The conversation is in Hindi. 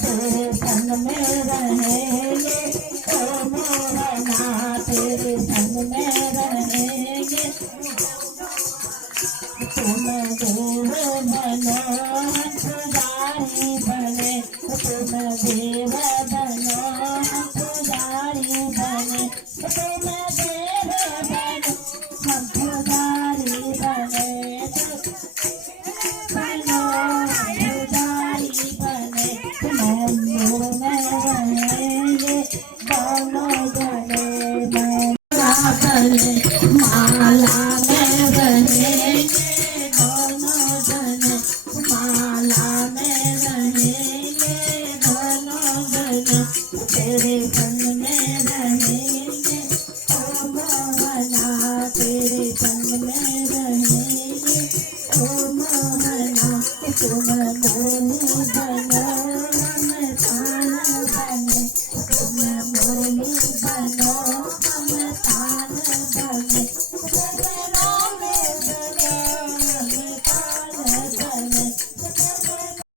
तेरे संग में रहेंगे ओ मोहना तेरे संग में रहेंगे तुम देव बनो पुजारी बने तुम देव